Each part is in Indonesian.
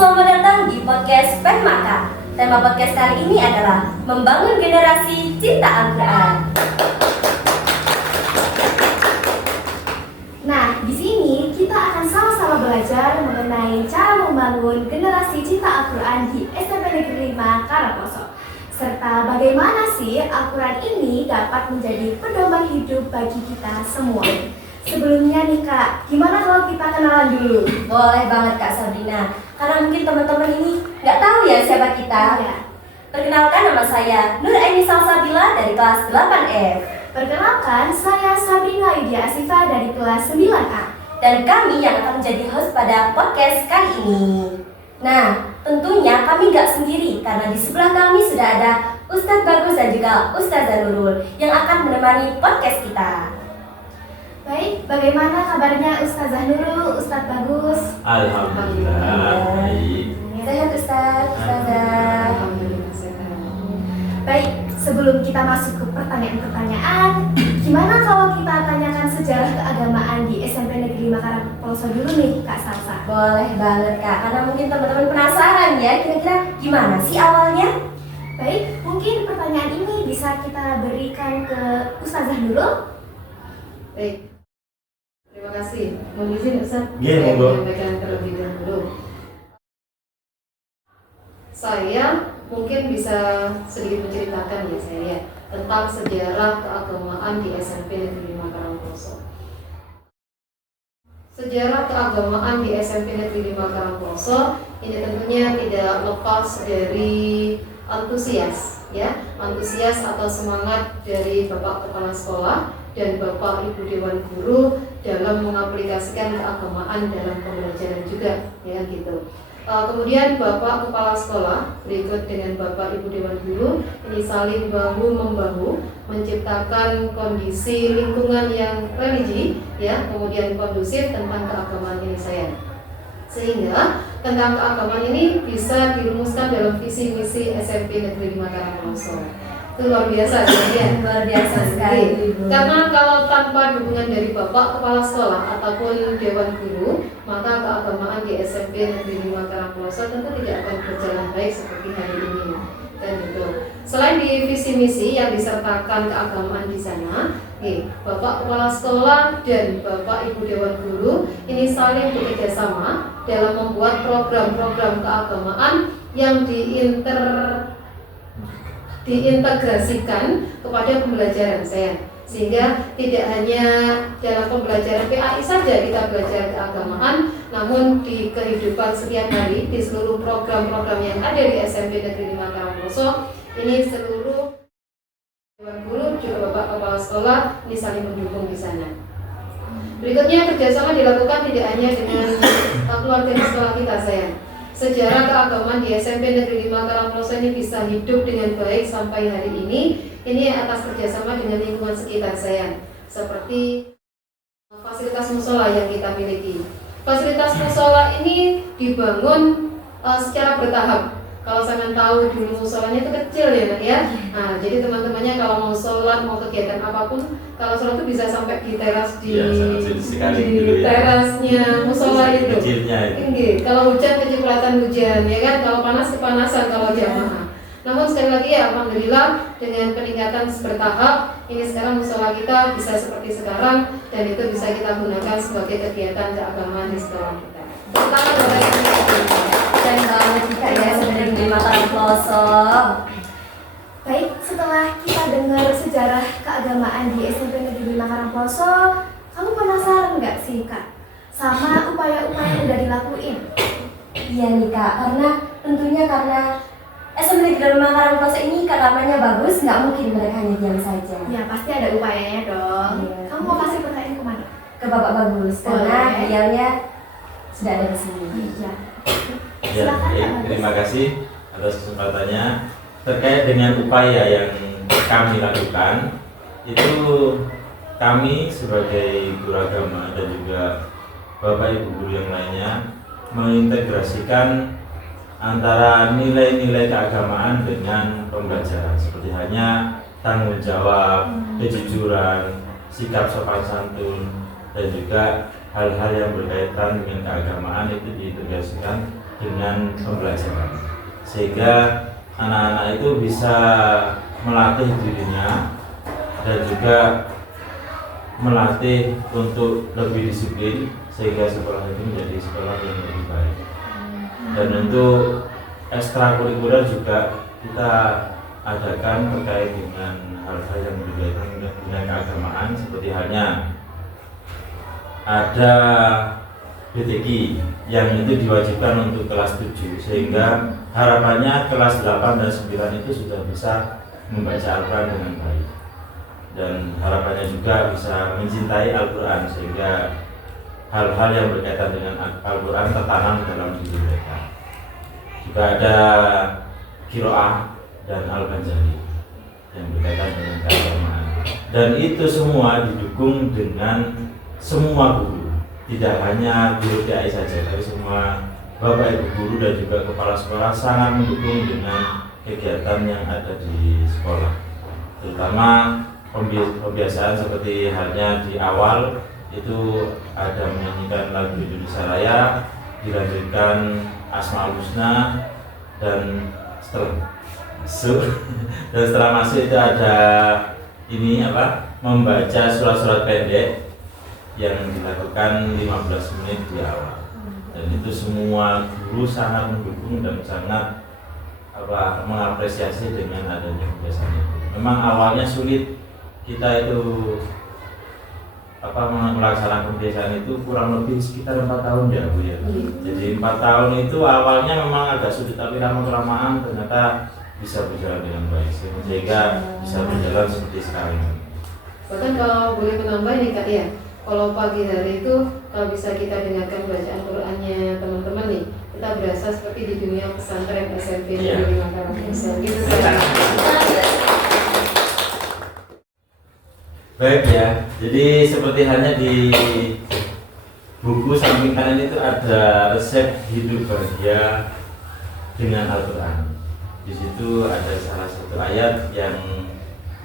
Selamat datang di podcast Penmaka. Tema podcast kali ini adalah membangun generasi cinta Al-Quran. Nah, di sini kita akan sama-sama belajar mengenai cara membangun generasi cinta Al-Quran di SMP Negeri 5 Karangploso, serta bagaimana sih Al-Quran ini dapat menjadi pedoman hidup bagi kita semua. Sebelumnya nih Kak, gimana kalau kita kenalan dulu? Boleh banget Kak Sabrina, karena mungkin teman-teman ini nggak tahu ya siapa kita. Ya. Perkenalkan, nama saya Nur Aini Salsabila dari kelas 8F. Perkenalkan, saya Sabrina Widya Asifa dari kelas 9A. Dan kami yang akan menjadi host pada podcast kali ini. Nah, tentunya kami nggak sendiri, karena di sebelah kami sudah ada Ustadz Bagus dan juga Ustazah Nurul yang akan menemani podcast kita. Baik, bagaimana kabarnya Ustazah Nurul, Ustadz Bagus? Alhamdulillah, baik. Sehat Ustazah. Baik, sebelum kita masuk ke pertanyaan-pertanyaan, gimana kalau kita tanyakan sejarah keagamaan di SMP Negeri 5 Karangploso dulu nih Kak Salsa? Boleh banget Kak, karena mungkin teman-teman penasaran ya, kira-kira gimana sih awalnya? Baik, mungkin pertanyaan ini bisa kita berikan ke Ustazah Nurul. Baik, terima kasih. Mohon izin Ustaz, Iya, saya monggo. menyampaikan terlebih dahulu. Saya mungkin bisa sedikit menceritakan ya saya tentang sejarah keagamaan di SMP Negeri 5 Karangploso. Sejarah keagamaan di SMP Negeri 5 Karangploso ini tentunya tidak lepas dari antusias atau semangat dari Bapak Kepala Sekolah dan Bapak Ibu Dewan Guru dalam mengaplikasikan keagamaan dalam pembelajaran juga, ya gitu. Kemudian Bapak Kepala Sekolah berikut dengan Bapak Ibu Dewan Guru ini saling bahu membahu menciptakan kondisi lingkungan yang religi, ya, kemudian kondusif tentang keagamaan ini sehingga tentang keagamaan ini bisa dirumuskan dalam visi misi SMP Negeri 5 Karangploso. Itu luar biasa ya. Luar biasa sekali. Karena kalau tanpa dukungan dari Bapak Kepala Sekolah ataupun Dewan Guru, maka keagamaan di SMP Negeri 5 Karangploso tentu tidak akan berjalan baik seperti hari ini. Dan itu. Selain di visi misi yang disertakan keagamaan di sana, Bapak Kepala Sekolah dan Bapak Ibu Dewan Guru ini saling bekerja sama dalam membuat program-program keagamaan yang diintegrasikan kepada pembelajaran saya, sehingga tidak hanya dalam pembelajaran PAI saja kita belajar keagamaan, namun di kehidupan setiap hari di seluruh program-program yang ada di SMP Negeri 5 Karangploso ini seluruh Dewan Guru juga Bapak Kepala Sekolah ini saling mendukung di sana. Berikutnya kerjasama dilakukan tidak hanya dengan keluarga di sekolah kita sayang. Sejarah keagamaan di SMP Negeri 5 Karangploso ini bisa hidup dengan baik sampai hari ini atas kerjasama dengan lingkungan sekitar saya, seperti fasilitas musola yang kita miliki. Fasilitas musola ini dibangun secara bertahap. Kalau saya tahu dulu musolanya itu kecil ya Mbak ya. Nah, jadi teman-temannya kalau mau sholat, mau kegiatan apapun, kalau sholat itu bisa sampai di teras di terasnya musola itu. Kalau hujan kecipratan hujan, ya kan. Kalau panas kepanasan kalau jamaah. Namun sekali lagi ya alhamdulillah dengan peningkatan bertahap ini sekarang musola kita bisa seperti sekarang dan itu bisa kita gunakan sebagai kegiatan keagamaan di sekolah kita. Selamat Dan banget jika ya sering di Karangploso. Baik, setelah kita dengar sejarah keagamaan di SMP Negeri 5 Karangploso, kamu penasaran nggak sih Kak sama upaya-upaya yang udah dilakuin? Iya nih Kak, karena SMP Negeri 5 Karangploso ini keagamannya bagus, nggak mungkin mereka hanya diam saja. Ya pasti ada upayanya dong. Iya. Kamu mau kasih pertanyaan kemana? Ke Bapak Bagus, karena beliaunya sudah ada di sini. Iya. Ya, terima kasih atas kesempatannya. Terkait dengan upaya yang kami lakukan, itu kami sebagai guru agama dan juga Bapak Ibu guru yang lainnya mengintegrasikan antara nilai-nilai keagamaan dengan pembelajaran, seperti hanya tanggung jawab, kejujuran, sikap sopan santun, dan juga hal-hal yang berkaitan dengan keagamaan itu diintegrasikan dengan pembelajaran, sehingga anak-anak itu bisa melatih dirinya dan juga melatih untuk lebih disiplin, sehingga sekolah itu menjadi sekolah yang lebih baik. Dan untuk ekstrakurikuler juga kita adakan terkait dengan hal-hal yang berkaitan dengan keagamaan, seperti halnya ada BTQ yang itu diwajibkan untuk kelas 7, sehingga harapannya kelas 8 dan 9 itu sudah bisa membaca Al-Quran dengan baik, dan harapannya juga bisa mencintai Al-Quran, sehingga hal-hal yang berkaitan dengan Al-Quran tertanam dalam diri mereka. Juga ada Qiraah dan Al-Banjari yang berkaitan dengan keagamaan, dan itu semua didukung dengan semua guru, tidak hanya guru TAI saja, tapi semua bapak ibu guru dan juga kepala sekolah sangat mendukung dengan kegiatan yang ada di sekolah, terutama pembiasaan seperti halnya di awal itu ada menyanyikan lagu Indonesia Raya, dilanjutkan Asmaul Husna, dan setelah masuk itu ada membaca surat-surat pendek yang dilakukan 15 menit di awal, dan itu semua guru sangat mendukung dan sangat mengapresiasi dengan adanya kebiasaan itu. Memang awalnya sulit kita itu melaksanakan kebiasaan itu, kurang lebih sekitar 4 tahun ya Bu ya. Jadi 4 tahun itu awalnya memang agak sulit, tapi lama-kelamaan ternyata bisa berjalan dengan baik, sehingga bisa berjalan seperti sekarang ini. Bahkan kalau boleh menambah nih Kak ya, kalau pagi hari itu kalau bisa kita dengarkan bacaan Qurannya teman-teman nih, kita berasa seperti di dunia pesantren SMP Negeri Mataram gitu saya. Baik ya, jadi seperti halnya di buku samping kanan itu ada resep hidup bahagia dengan Al-Quran. Di situ ada salah satu ayat yang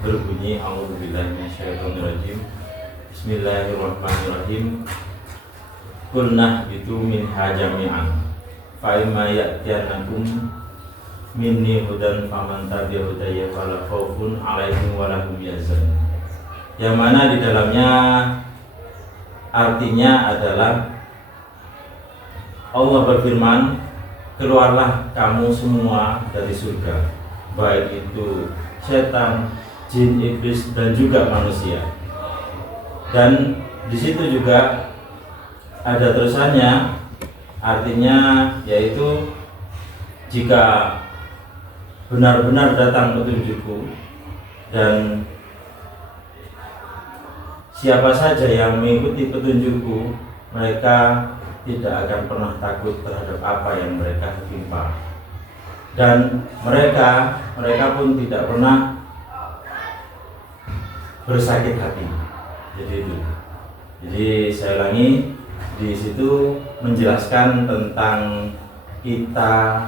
berbunyi A'udzubillahi minasyaitonirrajim. Bismillahirrahmanirrahim. Kunnah bitu minha jami'an fa imma ya'tiyanakum minni hudan faman tabi'a hudaya fala khaufun 'alaihim wa lahum yahzanun. Yang mana di dalamnya artinya adalah Allah berfirman, keluarlah kamu semua dari surga, baik itu setan, jin, iblis, dan juga manusia. Dan di situ juga ada terusannya, artinya yaitu jika benar-benar datang petunjukku dan siapa saja yang mengikuti petunjukku, mereka tidak akan pernah takut terhadap apa yang mereka timpa, dan mereka pun tidak pernah bersakit hati. Jadi saya ulangi, di situ menjelaskan tentang kita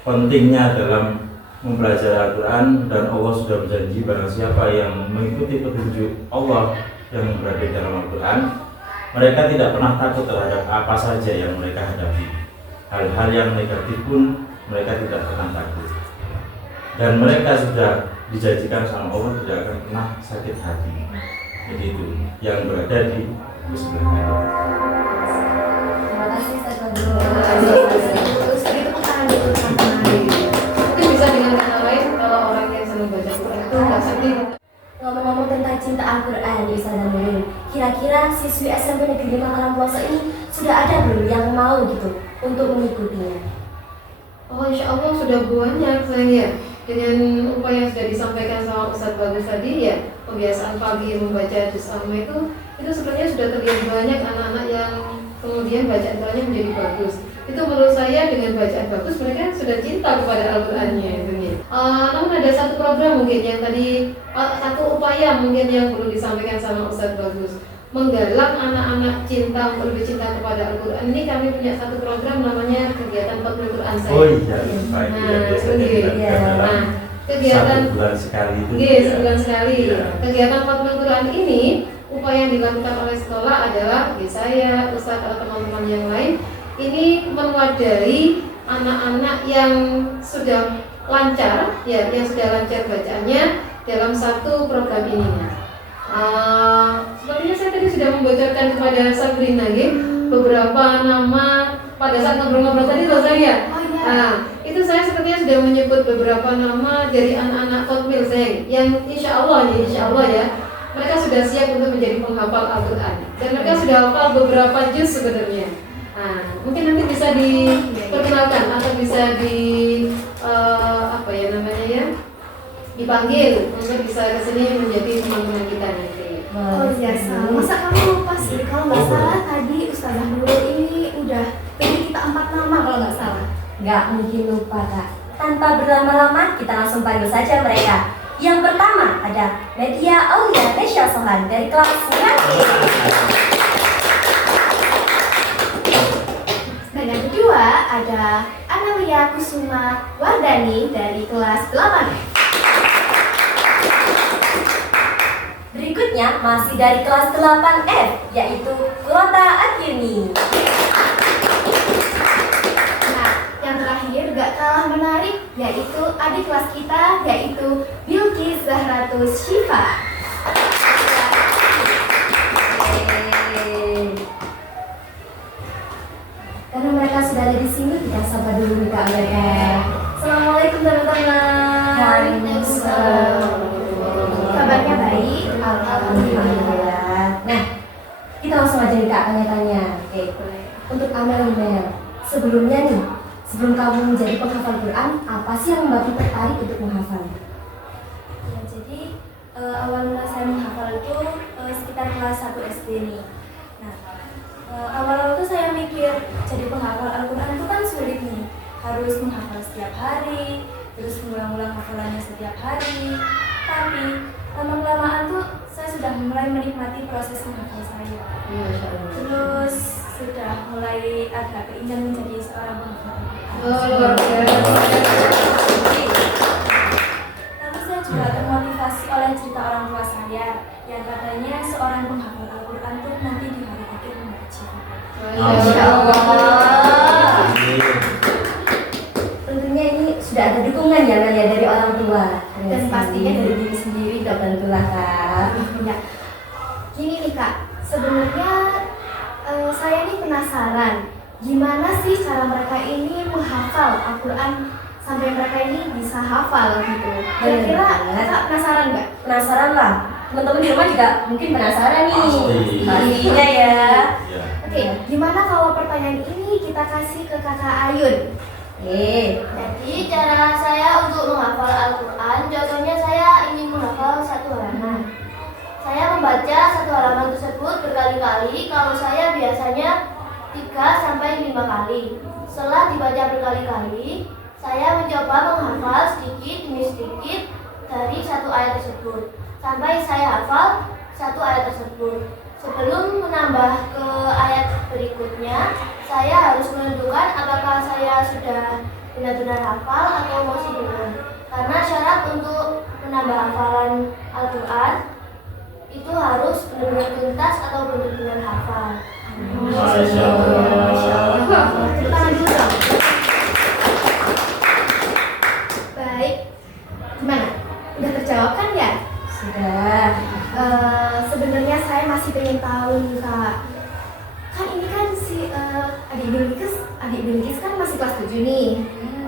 pentingnya dalam mempelajari Al-Quran, dan Allah sudah berjanji barang siapa yang mengikuti petunjuk Allah yang berada dalam Al-Quran, mereka tidak pernah takut terhadap apa saja yang mereka hadapi. Hal-hal yang negatif pun mereka tidak pernah takut, dan mereka sudah dijanjikan sama Allah tidak akan pernah sakit hati. Jadi itu yang berada di sebelah kanan. Terima kasih Ustaz Abdul. Mungkin bisa dengan kata lain, kalau orang yang senang baca Quran itu nggak sedih. Ngomong-ngomong tentang cinta Al-Quran di Ustaz Abdul, kira-kira siswi SMP Negeri Mataram Pelosok ini sudah ada belum yang mau gitu untuk mengikutinya? Oh, insya Allah sudah banyak saya. Dengan upaya yang sudah disampaikan sama Ustadz Bagus tadi ya, kebiasaan pagi membaca juz amma itu sebenarnya sudah terlihat banyak anak-anak yang kemudian bacaan Qurannya menjadi bagus. Itu menurut saya dengan bacaan bagus mereka sudah cinta kepada Al-Qurannya itu. Namun ada satu program mungkin yang tadi, satu upaya mungkin yang perlu disampaikan sama Ustadz Bagus, menggalang anak-anak cinta untuk lebih cinta kepada Al-Quran. Ini kami punya satu program namanya kegiatan Khatmul Quran saya. Oh iya, baik. Nah, kegiatan 1 bulan sekali itu. sebulan sekali. Ya. Kegiatan Khatmul Quran ini upaya yang dilakukan oleh sekolah adalah saya, Ustaz atau teman-teman yang lain ini mewadahi anak-anak yang sudah lancar, ya, yang sudah lancar bacaannya dalam satu program ini. Sepertinya saya tadi sudah membocorkan kepada Sabrina, beberapa nama pada saat ngobrol-ngobrol tadi loh saya. Oh iya. Nah, itu saya sepertinya sudah menyebut beberapa nama dari anak-anak Kotmil saya yang insya Allah ya, mereka sudah siap untuk menjadi penghafal Al-Quran dan mereka sudah hafal beberapa juz sebenarnya. Nah, mungkin nanti bisa diperkenalkan atau bisa dipanggil untuk bisa kesini menjadi teman-teman kita nanti. Oh iya, masa kamu lupa sih? Kalau nggak salah tadi Ustazah Nurul ini udah beri kita 4 nama kalau nggak salah. Nggak mungkin lupa, Kak. Tanpa berlama-lama, kita langsung panggil saja mereka. Yang pertama ada Media Aulia Nesya Sohan dari kelas 9. Dan yang kedua ada Analia Kusuma Wardani dari kelas 8. Berikutnya masih dari kelas 8F, yaitu Kulota Akyuni. Nah, yang terakhir gak kalah menarik yaitu adik kelas kita, yaitu Bilqis Zahratus Syifa. Karena mereka sudah ada di sini, kita sapa dulu nih Kak mereka. Assalamualaikum teman-teman. Waalaikumsalam. Kabarnya baik? Alhamdulillah. Nah, kita langsung aja nih Kak tanya-tanya. Oke. Untuk Amel, sebelumnya nih, sebelum kamu menjadi penghafal Quran, apa sih yang membuatmu tertarik untuk menghafal? Ya, jadi awal mula saya menghafal itu sekitar kelas 1 SD nih. Nah, awal-awal itu saya mikir jadi penghafal Al-Quran itu kan sulit nih, harus menghafal setiap hari, terus mengulang-ulang hafalannya setiap hari. Tapi lama-kelamaan tuh saya sudah mulai menikmati proses menghafal saya. Terus sudah mulai ada keinginan menjadi seorang penghafal Al-Quran. Luar biasa. Tapi saya juga termotivasi oleh cerita orang tua saya yang katanya seorang penghafal Al-Quran tuh nanti di hari akhir mendapat syafaat. Masya Allah. Tentunya ini sudah ada dukungan ya Mel, ya dari orang tua Dan pastinya dari diri sendiri Tidak tentulah Kak. Ya. Gini nih Kak, sebenarnya saya ini penasaran gimana sih cara mereka ini menghafal Al-Quran sampai mereka ini bisa hafal gitu. Kira-kira Kak penasaran nggak? Penasaran lah. Teman-teman di rumah juga mungkin penasaran nih. Pasti. Pastinya ya. Ya. Oke, gimana kalau pertanyaan ini kita kasih ke Kakak Ayun? Jadi cara saya untuk menghafal Al-Quran, contohnya saya ingin menghafal satu halaman. Saya membaca satu halaman tersebut berkali-kali, kalau saya biasanya 3-5 kali. Setelah dibaca berkali-kali, saya mencoba menghafal sedikit demi sedikit dari satu ayat tersebut, sampai saya hafal satu ayat tersebut. Sebelum menambah ke ayat berikutnya, saya harus menentukan apakah saya sudah benar-benar hafal atau masih belum. Karena syarat untuk menambah hafalan Al-Quran itu harus benar-benar tuntas atau benar-benar hafal. Masya Allah. Tepuk tangan dulu dong. Baik, gimana? Udah terjawab kan ya? Sudah. Sebenarnya saya masih pengen tahu nih Kak. Kan ini kan si adik Bilqis kan masih kelas 7 nih.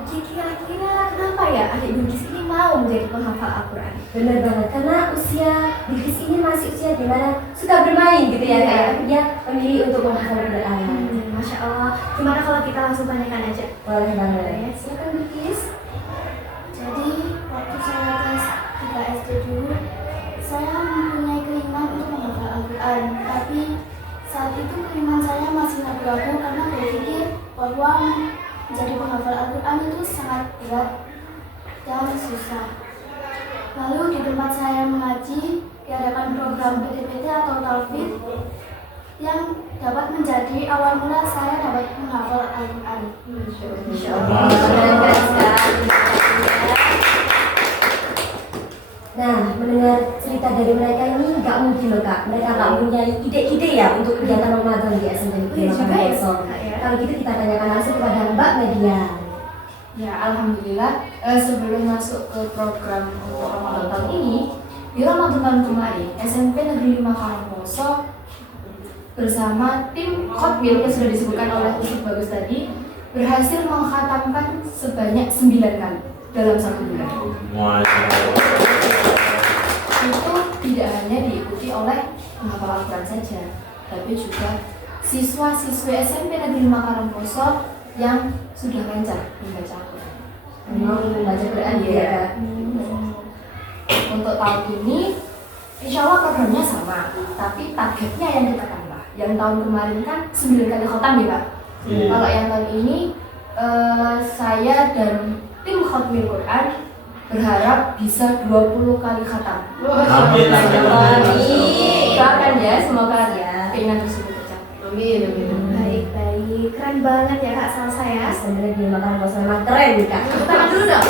Kira-kira kenapa ya adik Bilqis ini mau menjadi penghafal Al-Quran? Benar banget, karena usia Bilqis ini masih usia dimana suka bermain gitu ya Iya. Kak. Dia memilih untuk menghafal Quran. Masya Allah. Gimana kalau kita langsung tanyakan aja? Boleh banget. Ya, silakan Bilqis. Jadi waktu saya kelas 3 SD dulu, saya mempunyai keinginan untuk menghafal Al-Quran. Tapi saat itu keinginan saya masih ragu-ragu karena berpikir bahwa menjadi penghafal Al-Quran itu sangat berat dan susah. Lalu di tempat saya mengaji, diadakan program PTPT atau Talfidz yang dapat menjadi awal mula saya dapat menghafal Al-Quran. Insya Allah. Benar sekali. Nah, mendengar cerita dari mereka ini nggak mungkin loh Kak. Mereka nggak punya mempunyai ide-ide ya untuk kegiatan Ramadan di SMP Negeri Iya juga ya, Makassar. Kak, ya. Kalau gitu kita tanyakan langsung kepada Mbak Media. Ya, alhamdulillah sebelum masuk ke program untuk Ramadan tahun ini, di Ramadan tahun kemarin SMP Negeri 5 Karangposo bersama tim Khotmil yang sudah disebutkan oleh Ustaz Bagus tadi berhasil mengkhatamkan sebanyak 9 kali dalam 1 bulan. Masya Allah. Itu tidak hanya diikuti oleh penghafal Al-Quran saja, tapi juga siswa-siswi SMP Negeri 5 Karangposo yang sudah lancar membaca Al-Quran. Memang membaca Quran ya. Untuk tahun ini, insya Allah programnya sama, tapi targetnya yang kita tambah. Yang tahun kemarin kan 9 kali khotam ya Pak. Iya. Kalau yang tahun ini, saya dan tim Khotmil Quran berharap bisa 20 kali khatam. Amin, amin, amin. Doakan ya, semoga Ya. keinginan tersebut tercapai. Amin, amin. Baik, keren banget ya Kak Salsa ya. SMP Negeri Makassar memang keren nih Kak. Tepuk tangan dulu dong.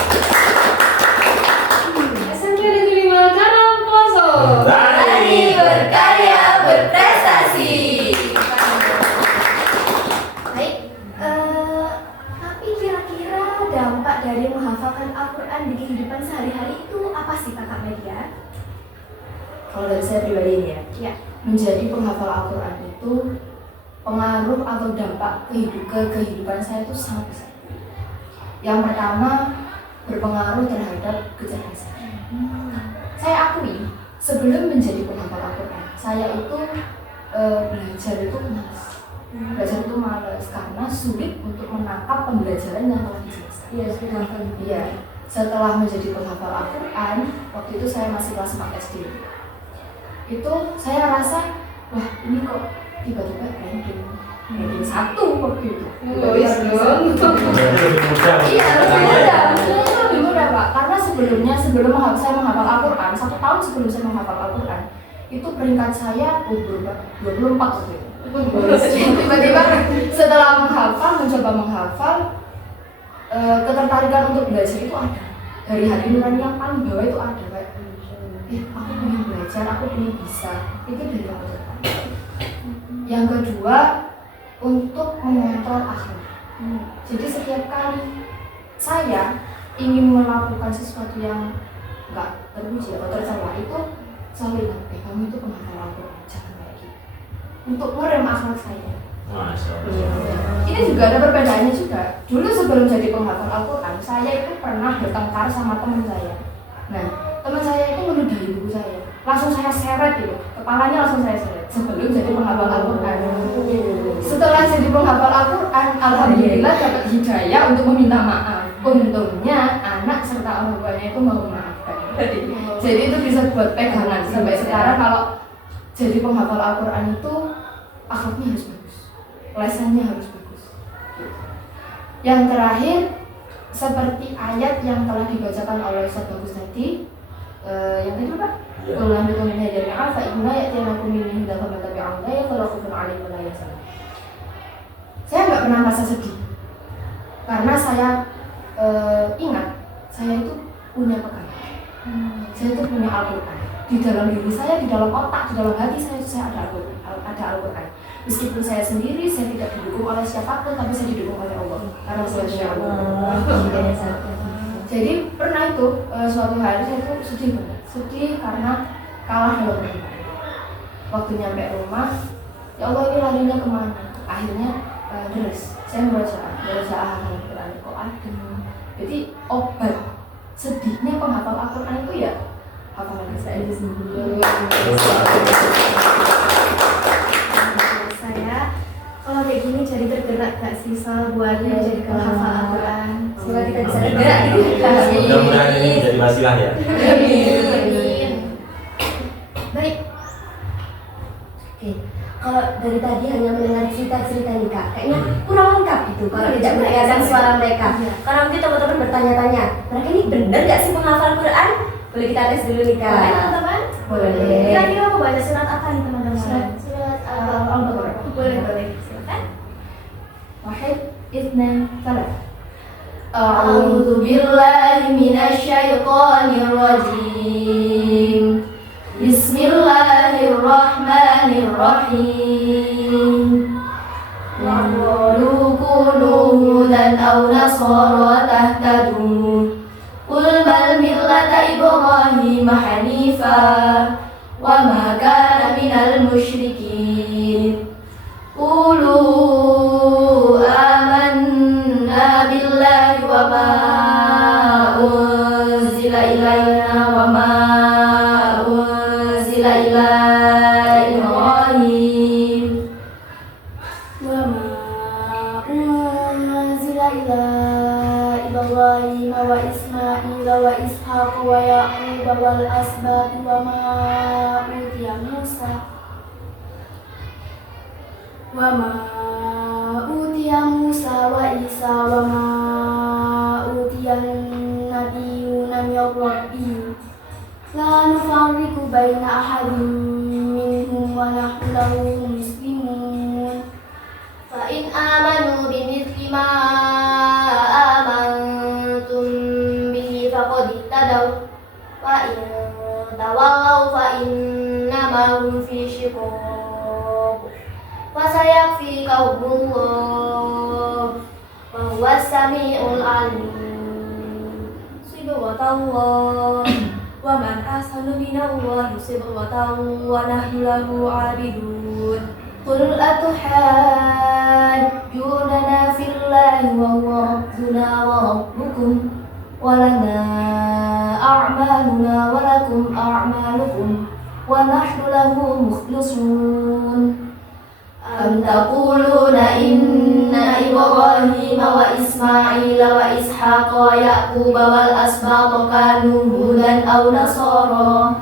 SMP Negeri 5 Karangposo. Berani berkarya berprestasi. Baik, tapi kira-kira dampak dari menghafalkan Al-Quran di kehidupan sehari-hari itu apa sih Kakak Media? Kalau dari saya pribadi ini ya, Ya. menjadi penghafal Al-Quran itu pengaruh atau dampak ke kehidupan saya itu sangat besar. Yang pertama, berpengaruh terhadap kecerdasan. Saya akui, sebelum menjadi penghafal Al-Quran, saya itu belajar itu malas. Belajar itu malas karena sulit untuk menangkap pembelajaran yang telah dijelaskan. Iya, sudah hafal. Iya, setelah menjadi penghafal Al-Quran, waktu itu saya masih kelas 4 SD. Itu saya rasa, wah ini kok tiba-tiba ranking 1 waktu itu. Wis dong. Berarti lebih mudah. Iya, lebih mudah. Sebenarnya lebih mudah Pak, karena sebelumnya saya menghafal Al-Quran, 1 tahun sebelum saya menghafal Al-Quran, itu peringkat saya 24 waktu itu. Tiba-tiba setelah mencoba menghafal, ketertarikan untuk belajar itu ada. Dari hati nurani yang paling bawah itu ada kayak, aku pengen belajar, aku pengen bisa. Itu dari Al-Quran. Yang kedua, untuk mengontrol akhlak. Jadi setiap kali saya ingin melakukan sesuatu yang enggak terpuji atau tercela, itu selalu ingat, kamu itu penghafal Al-Quran, jangan kayak gitu. Untuk merem akhlak saya. Masya Allah. Ini juga ada perbedaannya juga. Dulu sebelum jadi penghafal Al-Quran, saya itu pernah bertengkar sama teman saya. Nah, teman saya itu meludahi buku saya. Langsung saya seret gitu, kepalanya langsung saya seret sebelum jadi penghafal Al-Quran. Setelah jadi penghafal Al-Quran, alhamdulillah dapat hidayah untuk meminta maaf. Untungnya anak serta orang tuanya itu mau memaafkan. Jadi itu bisa buat pegangan sampai sekarang. Kalau jadi penghafal Al-Quran itu akhlaknya harus bagus, lesannya harus bagus. Yang terakhir, seperti ayat yang telah dibacakan oleh Ustaz Bagus tadi, yang tadi apa? Iya. Qul bikum min hajarin alfa inna ya'tinakum min hudan faman tabi'a hudaya fala khaufun 'alaihim wa la yahzanun. Saya nggak pernah merasa sedih karena saya ingat saya itu punya pegangan. Saya itu punya Al-Quran di dalam diri saya, di dalam otak, di dalam hati saya ada Al-Quran. Meskipun saya sendiri, saya tidak didukung oleh siapapun, tapi saya didukung oleh Allah. Karena saya punya Allah. Jadi pernah itu suatu hari saya itu sedih banget, sedih karena kalah dalam pertandingan. Waktu nyampe rumah, ya Allah ini larinya kemana? Akhirnya deres. Saya berusaha Al-Quran kok adem. Jadi obat sedihnya penghafal Al-Quran itu ya hafalan saya sendiri. Saya kalau kayak gini jadi tergerak gak sih soal buat jadi penghafal Al-Quran. Semoga kita bisa Amin, tergerak amin. gitu. Mudah-mudahan ini menjadi wasilah ya. Amin. Baik, Oke, kalau dari tadi hanya mendengar cerita-cerita nih Kak, kayaknya kurang lengkap gitu kalau tidak mendengarkan suara mereka. Karena mungkin teman-teman bertanya-tanya, mereka ini benar nggak sih menghafal Quran? Boleh kita tes dulu nih Kak. boleh teman-teman? Boleh. Kira-kira mau baca surat apa nih teman-teman? Surat Al-Baqarah. Boleh, silakan. Wahid, Ithnan, Salat. A'udzu billahi minasyaitonir rajim. Bismillahirrahmanirrahim. Bismillahirrahmanirrahim. Wa qalu kunu hudan aw nasara tahtadu. Qul bal millata Ibrahim hanifa wa ma kana minal musyrikin. Qulu amanna billahi wa ma unzila ilaina wa ma unzila ila Ibrahim wa ma unzila ila Ibrahim wa Ismail wa Ishaq wa Yaqub wal asbat wa ma utiya Musa wa Isa wa ma utiya nabiyyuna min rabbihim la nufarriqu baina ahadin minhum wa nahnu lahu muslimun. Fa in amanu bimithli ma amantum bihi faqad ihtadaw wa in tawallaw fa innama hum fi shiqaq wa sayakfikahumullah wa huwas samiul alim. Subhanallah wa man ahsanu minallahi subhanahu wa nahnu lahu 'abidun. Qul atuhajjunana fillahi wa huwa rabbuna wa rabbukum wa lana a'maluna wa lakum a'malukum wa nahnu lahu mukhlisun. Am taquluna inna Ibrahim wa Ismail wa Ishaq wa Yaqub wal asbat kanu hudan aw nasara.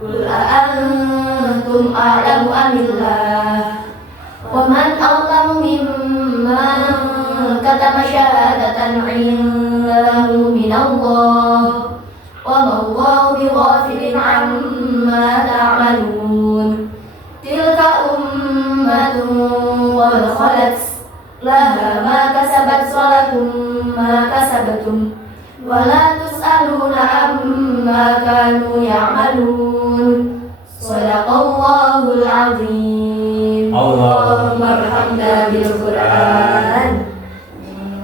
Qul a'antum a'lamu amillah wa man a'lamu mimman katama syahadatan 'indahu minallah wa ma Allahu bighafilin 'amma ta'malun. Tilka ummatun qad khalat laha ma kasabat wa lakum ma kasabtum wa la tus'aluna amma kanu ya'malun. Shadaqallahul 'azim. Allahumma arhamna bil Qur'an.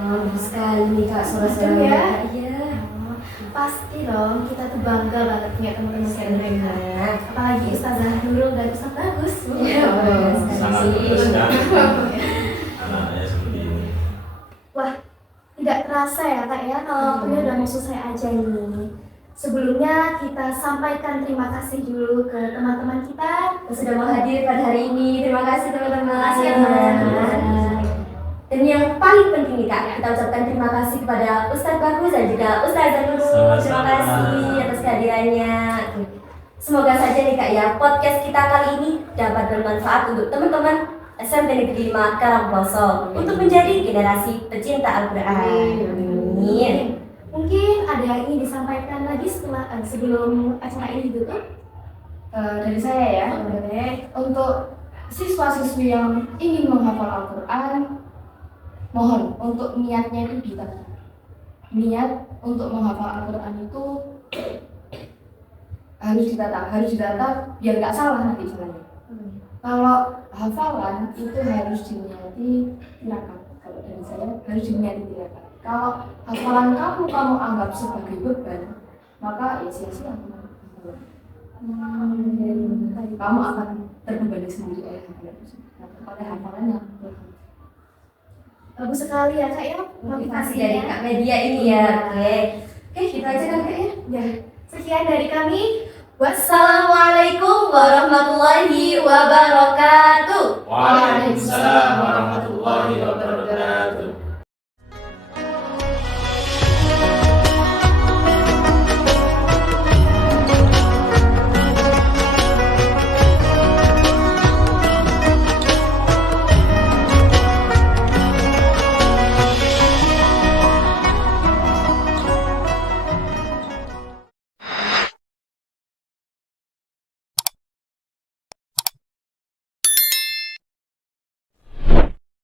Bagus sekali nih Kak suara-suara Ya? Iya. Pasti dong, kita tuh bangga banget punya teman-teman kayak mereka. Nah, Apalagi Ustazah Nurul dan Ustaz Bagus. Iya, bagus sekali Sangat sih. bangga sekali anak-anaknya seperti ini. Wah, tidak terasa ya Kak ya kalau waktunya udah mau selesai aja ini. Sebelumnya kita sampaikan terima kasih dulu ke teman-teman kita. Yang sudah mau hadir pada hari ini. Terima kasih teman-teman. Terima kasih ya, teman-teman. Dan yang paling penting nih Kak, kita ucapkan terima kasih kepada Ustaz Bagus dan juga Ustazah Nurul. Terima Sama-sama. kasih atas kehadirannya. Semoga saja nih Kak ya, podcast kita kali ini dapat bermanfaat untuk teman-teman SMP Negeri 5 Karangploso untuk menjadi generasi pecinta Al-Quran. Amin. Mungkin ada yang ingin disampaikan lagi sebelum acara ini ditutup? Dari saya ya, untuk siswa-siswi yang ingin menghafal Al-Quran, mohon untuk niatnya itu ditata. Niat untuk menghafal Al-Quran itu harus ditata biar nggak salah nanti jalannya. Kalau hafalan itu harus diniati tirakat. Kalau dari saya harus diniati tirakat. Kalau hafalan kamu anggap sebagai beban, maka ya sia-sia kamu akan terbebani sendiri oleh hafalan tersebut. Pada hafalannya Bagus sekali ya Kak ya Motivasi dari Kak Media ini ya. Oke, gitu aja kan Kak ya. Ya, sekian dari kami. Wassalamualaikum warahmatullahi wabarakatuh. Waalaikumsalam warahmatullahi wabarakatuh.